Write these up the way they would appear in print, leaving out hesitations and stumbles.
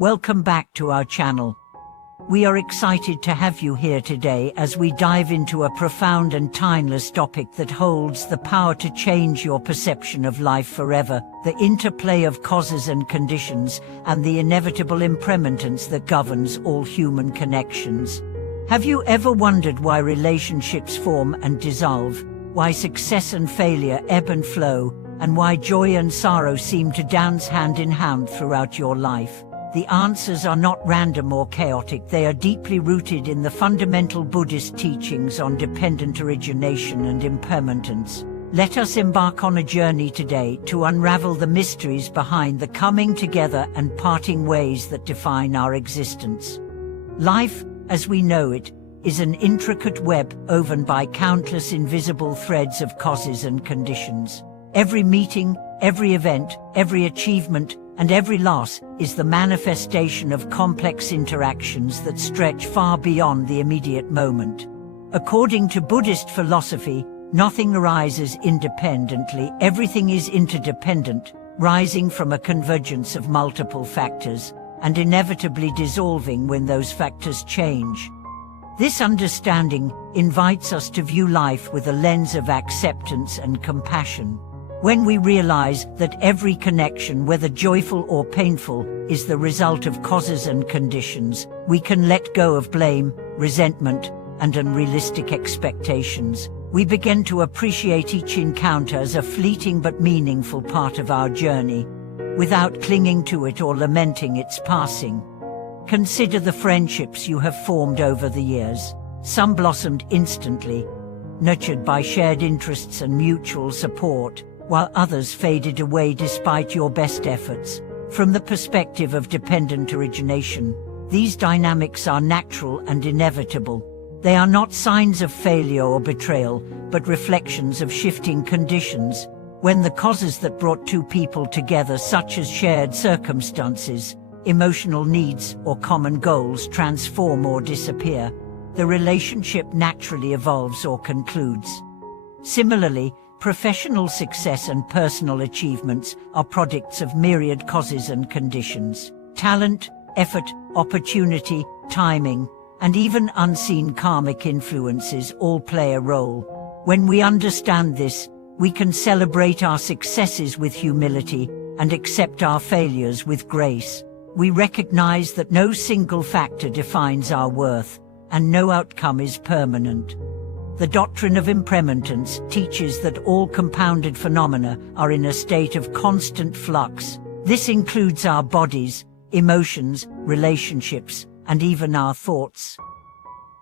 Welcome back to our channel. We are excited to have you here today as we dive into a profound and timeless topic that holds the power to change your perception of life forever: the interplay of causes and conditions, and the inevitable impermanence that governs all human connections. Have you ever wondered why relationships form and dissolve, why success and failure ebb and flow, and why joy and sorrow seem to dance hand in hand throughout your life? The answers are not random or chaotic. They are deeply rooted in the fundamental Buddhist teachings on dependent origination and impermanence. Let us embark on a journey today to unravel the mysteries behind the coming together and parting ways that define our existence. Life, as we know it, is an intricate web woven by countless invisible threads of causes and conditions. Every meeting, every event, every achievement, and every loss is the manifestation of complex interactions that stretch far beyond the immediate moment. According to Buddhist philosophy, nothing arises independently, everything is interdependent, rising from a convergence of multiple factors, and inevitably dissolving when those factors change. This understanding invites us to view life with a lens of acceptance and compassion. When we realize that every connection, whether joyful or painful, is the result of causes and conditions, we can let go of blame, resentment, and unrealistic expectations. We begin to appreciate each encounter as a fleeting but meaningful part of our journey, without clinging to it or lamenting its passing. Consider the friendships you have formed over the years. Some blossomed instantly, nurtured by shared interests and mutual support, while others faded away despite your best efforts. From the perspective of dependent origination, these dynamics are natural and inevitable. They are not signs of failure or betrayal, but reflections of shifting conditions. When the causes that brought two people together, such as shared circumstances, emotional needs, or common goals, transform or disappear, the relationship naturally evolves or concludes. Similarly, professional success and personal achievements are products of myriad causes and conditions. Talent, effort, opportunity, timing, and even unseen karmic influences all play a role. When we understand this, we can celebrate our successes with humility and accept our failures with grace. We recognize that no single factor defines our worth, and no outcome is permanent. The doctrine of impermanence teaches that all compounded phenomena are in a state of constant flux. This includes our bodies, emotions, relationships, and even our thoughts.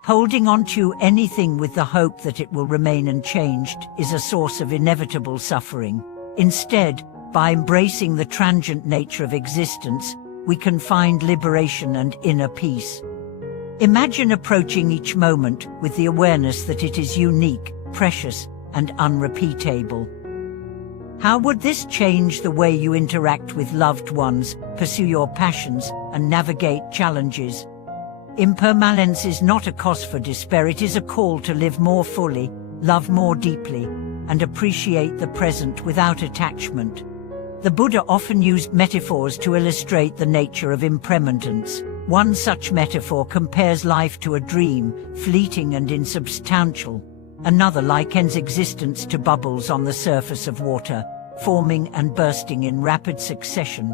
Holding on to anything with the hope that it will remain unchanged is a source of inevitable suffering. Instead, by embracing the transient nature of existence, we can find liberation and inner peace. Imagine approaching each moment with the awareness that it is unique, precious, and unrepeatable. How would this change the way you interact with loved ones, pursue your passions, and navigate challenges? Impermanence is not a cause for despair. It is a call to live more fully, love more deeply, and appreciate the present without attachment. The Buddha often used metaphors to illustrate the nature of impermanence. One such metaphor compares life to a dream, fleeting and insubstantial. Another likens existence to bubbles on the surface of water, forming and bursting in rapid succession.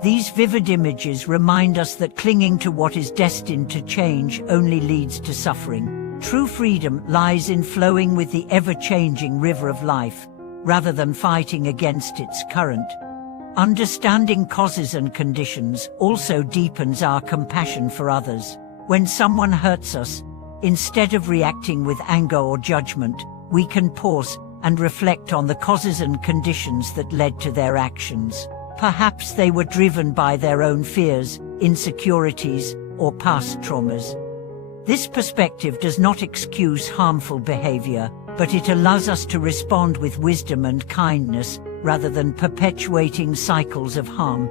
These vivid images remind us that clinging to what is destined to change only leads to suffering. True freedom lies in flowing with the ever-changing river of life, rather than fighting against its current. Understanding causes and conditions also deepens our compassion for others. When someone hurts us, instead of reacting with anger or judgment, we can pause and reflect on the causes and conditions that led to their actions. Perhaps they were driven by their own fears, insecurities, or past traumas. This perspective does not excuse harmful behavior, but it allows us to respond with wisdom and kindness, rather than perpetuating cycles of harm.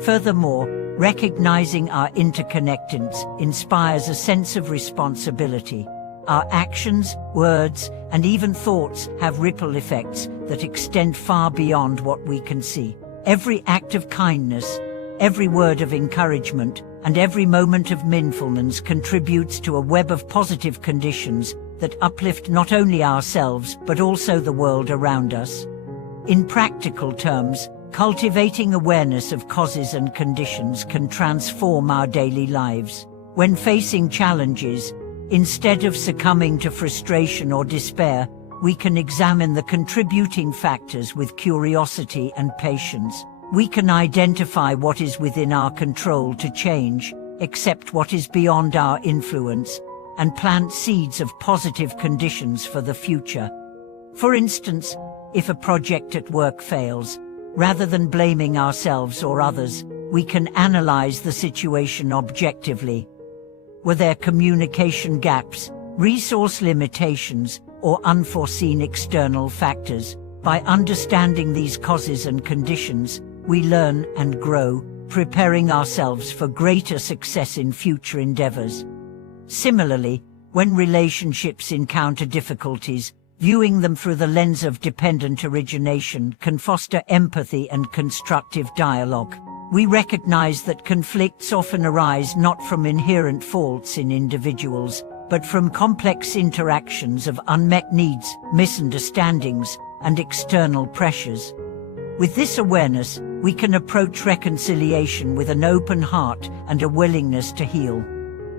Furthermore, recognizing our interconnectedness inspires a sense of responsibility. Our actions, words, and even thoughts have ripple effects that extend far beyond what we can see. Every act of kindness, Every word of encouragement and every moment of mindfulness contributes to a web of positive conditions that uplift not only ourselves but also the world around us. In practical terms, cultivating awareness of causes and conditions can transform our daily lives. When facing challenges, instead of succumbing to frustration or despair, we can examine the contributing factors with curiosity and patience. We can identify what is within our control to change, accept what is beyond our influence, and plant seeds of positive conditions for the future. For instance, if a project at work fails, rather than blaming ourselves or others, we can analyze the situation objectively. Were there communication gaps, resource limitations, or unforeseen external factors? By understanding these causes and conditions, we learn and grow, preparing ourselves for greater success in future endeavors. Similarly, when relationships encounter difficulties, viewing them through the lens of dependent origination can foster empathy and constructive dialogue. We recognize that conflicts often arise not from inherent faults in individuals, but from complex interactions of unmet needs, misunderstandings, and external pressures. With this awareness, we can approach reconciliation with an open heart and a willingness to heal.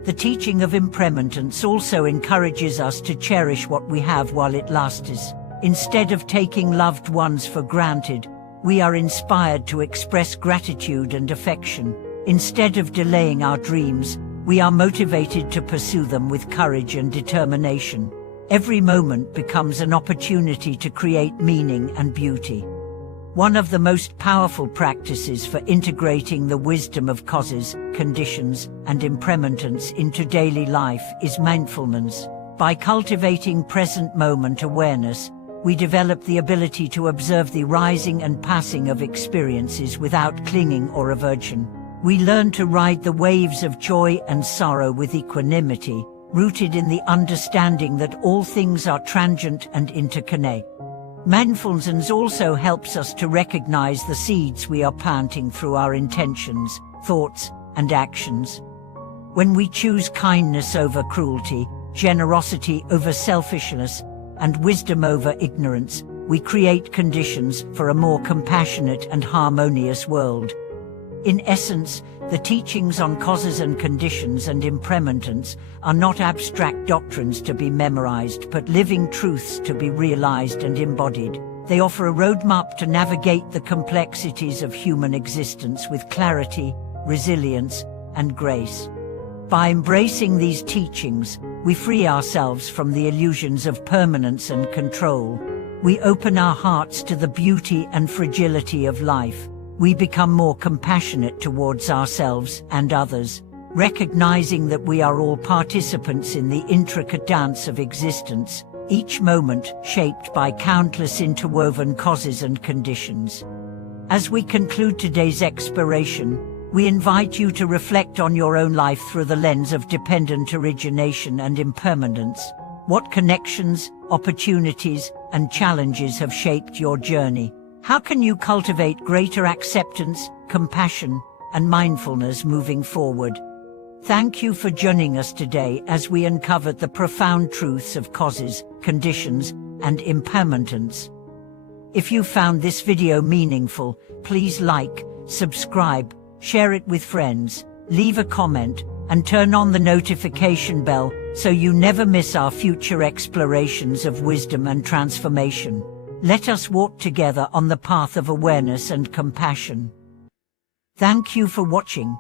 The teaching of impermanence also encourages us to cherish what we have while it lasts. Instead of taking loved ones for granted, we are inspired to express gratitude and affection. Instead of delaying our dreams, we are motivated to pursue them with courage and determination. Every moment becomes an opportunity to create meaning and beauty. One of the most powerful practices for integrating the wisdom of causes, conditions, and impermanence into daily life is mindfulness. By cultivating present moment awareness, we develop the ability to observe the rising and passing of experiences without clinging or aversion. We learn to ride the waves of joy and sorrow with equanimity, rooted in the understanding that all things are transient and interconnected. Mindfulness also helps us to recognize the seeds we are planting through our intentions, thoughts, and actions. When we choose kindness over cruelty, generosity over selfishness, and wisdom over ignorance, we create conditions for a more compassionate and harmonious world. In essence, the teachings on causes and conditions and impermanence are not abstract doctrines to be memorized but living truths to be realized and embodied. They offer a roadmap to navigate the complexities of human existence with clarity, resilience, and grace. By embracing these teachings, we free ourselves from the illusions of permanence and control. We open our hearts to the beauty and fragility of life. We become more compassionate towards ourselves and others, recognizing that we are all participants in the intricate dance of existence, each moment shaped by countless interwoven causes and conditions. As we conclude today's exploration, we invite you to reflect on your own life through the lens of dependent origination and impermanence. What connections, opportunities, and challenges have shaped your journey? How can you cultivate greater acceptance, compassion, and mindfulness moving forward? Thank you for joining us today as we uncovered the profound truths of causes, conditions, and impermanence. If you found this video meaningful, please like, subscribe, share it with friends, leave a comment, and turn on the notification bell so you never miss our future explorations of wisdom and transformation. Let us walk together on the path of awareness and compassion. Thank you for watching.